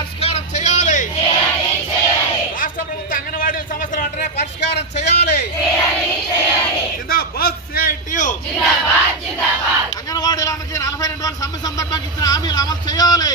పరిష్కారం చేయాలి. రాష్ట్ర ప్రభుత్వ అంగన్వాడీ సమస్యలు వెంటనే పరిష్కారం చేయాలి. జిందాబాద్ సిఐటియు. అంగన్వాడీలకు 42 రోజుల సమ్మె సందర్భంగా ఇచ్చిన హామీలు అమలు చేయాలి.